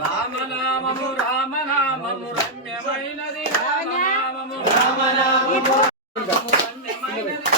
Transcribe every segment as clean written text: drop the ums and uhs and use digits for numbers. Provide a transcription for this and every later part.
రామనామము రామనామము రమ్యమైనది రామనామము రామనామము రమ్యమైనది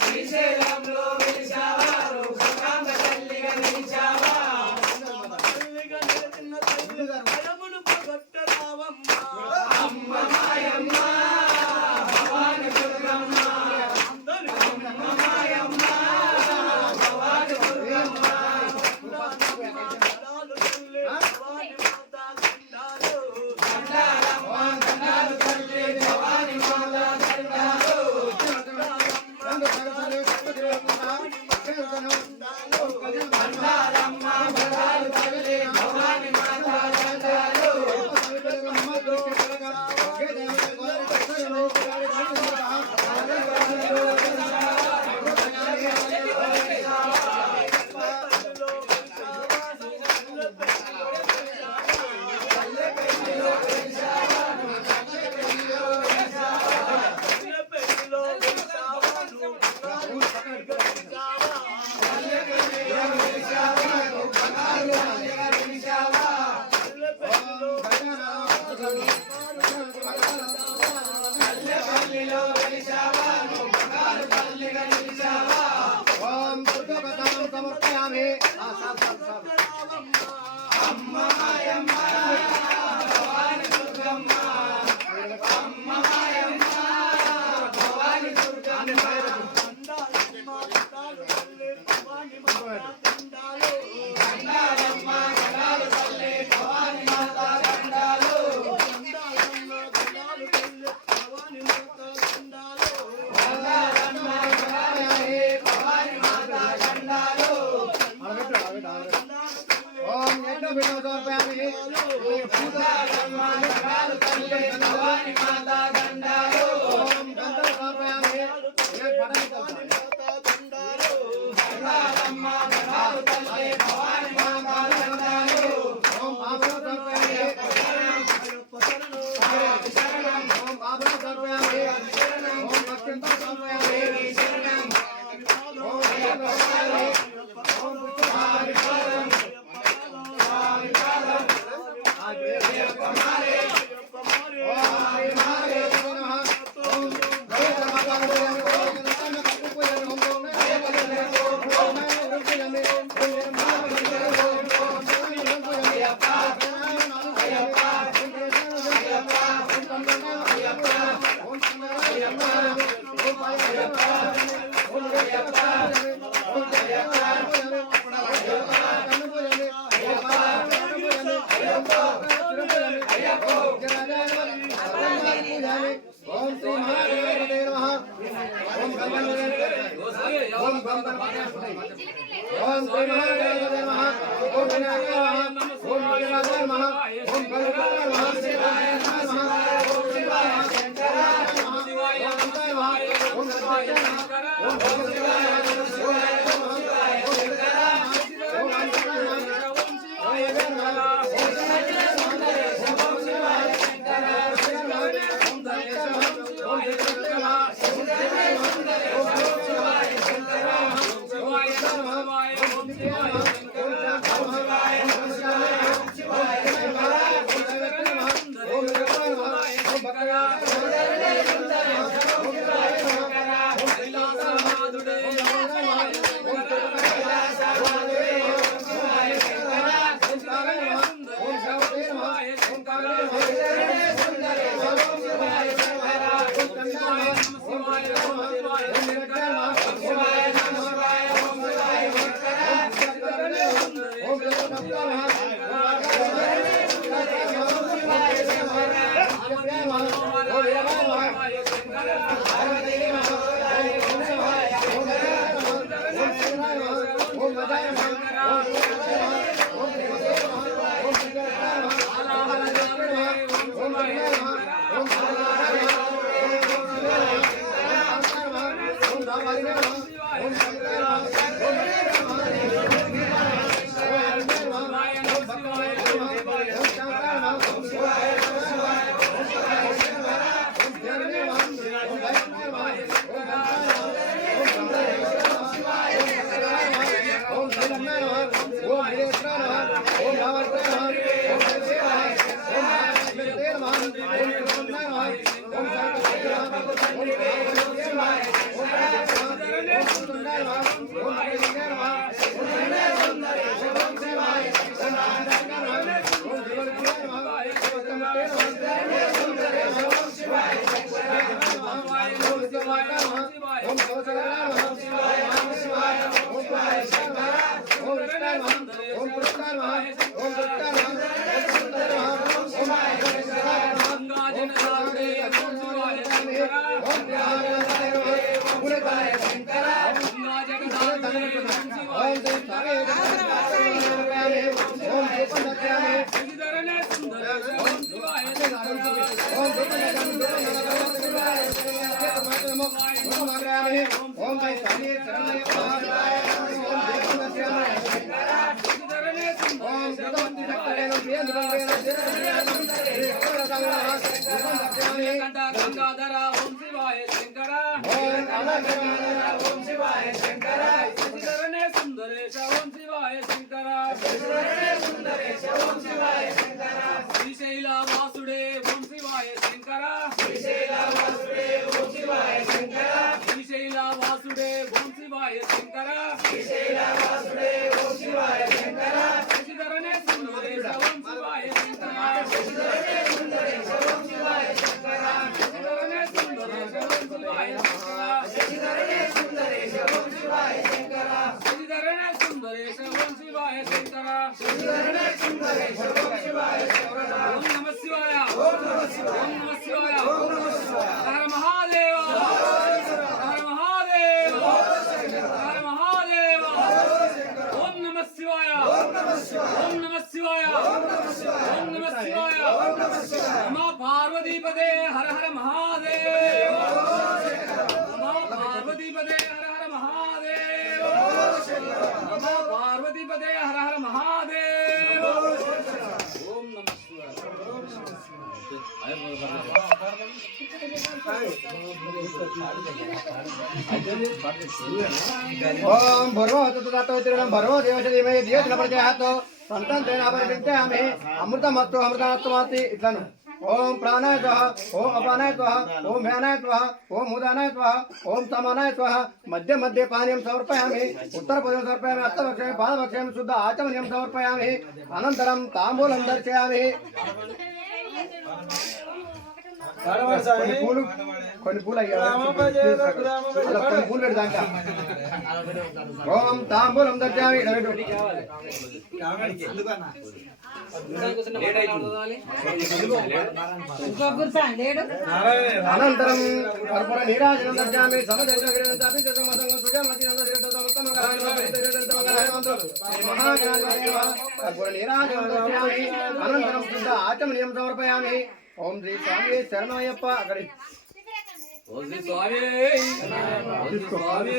శ్రీశైలంలో సమర్పయామి పూజారమ్మ దండాలు తల్లి భవాని మాత దండాలు ఓం గంధం సమర్పయామి దండాలమ్మ దండాలు తల్లి భవాని మాత దండాలు ఓం ఆభరణ సమర్పయామి శరణం ఓం ఆభరణ సమర్పయామి ఓం భక్తింతో సమర్పయామి శరణం ఓం ఓం పుష్పారి పాదం పారి పాదం అయ్యప్ప మారే ఓం హరి మారే నమః ఓం గణేశ మాతాకు ఓం నమః పూజన ఓం ఓం ఓం గంగాధర ఓం శివాయ శంకర ఓం శివాయ శంకర శశిధరనే సుందరేశ ఓం శివాయ శంకర సుందరేశ ఓం శివాయ శంకర శ్రీశైల వాసుడే ఓం శివాయ శంకర శ్రీశైల వాసుడే ఓం శివాయ శంకర శ్రీశైల వాసుడే ఓం శివాయ శంకర శ్రీశైల వాసుడే ఓం శివాయ శంకర శశిధరనే సుందరేశ ఓం శివాయ శంకర శశిధరనే సుందరేశ ఓం శివాయ శంకర శశిధరనే సుందరేశ ఓం శివాయ శంకర శశిధరనే సుందరేశ ఓం శివాయ శంకర శశిధరనే సుందరేశ ఓం శివాయ శంకర శశిధరనే నమో పార్వతీపదే హర హర మహాదేవ్ నమో పార్వతీపదే హర హర మహాదేవ్ నమో పార్వతీపదే హర హర మహాదేవ్ ఓం నమః ఓం భర్వో తత్వతత్వతిరణం భర్వో దేవశదేమయ దియోజన ప్రజయాతో సంతంత్రేణ పరిపించామి అమృతమత్తు అమృతమత్తుమాతి ఇట్లను ఓం ప్రాణాయ స్వహ ఓం అపానాయ స్వహ ఓం వ్యానాయ స్వహ ఓం ఉదానాయ స్వహ ఓం సమానాయ స్వహ మధ్య మధ్య పానీయం సమర్పయామి ఉత్తరపదం సమర్పయామి అత్తభక్ష్యామి పాదభక్ష్యామి శుద్ధ ఆచమనీయం సమర్పయామి అనంతరం తాంబూలం దర్శయామి కొన్ని పూలు అయ్యా కొన్ని పూలు పెడదాక ఓం తాంబూలం దర్శయామి అనంతరం కర్పూర నీరాజనం దర్శయామి కర్పూర నీరాజనం దర్శయామి అనంతరం శుద్ధ ఆచమనీయం సమర్పయామి ఓం శ్రీ స్వామి శరణయ్యప్ప అక్కడి ఓం శ్రీ స్వామి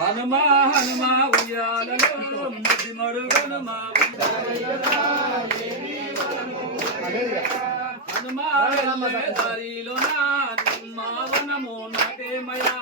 హనుమా హనుమా ఉయ్యాలలో ముద్ది మడుగనుమా హనుమా దారిలో నా వనము నాటేమయా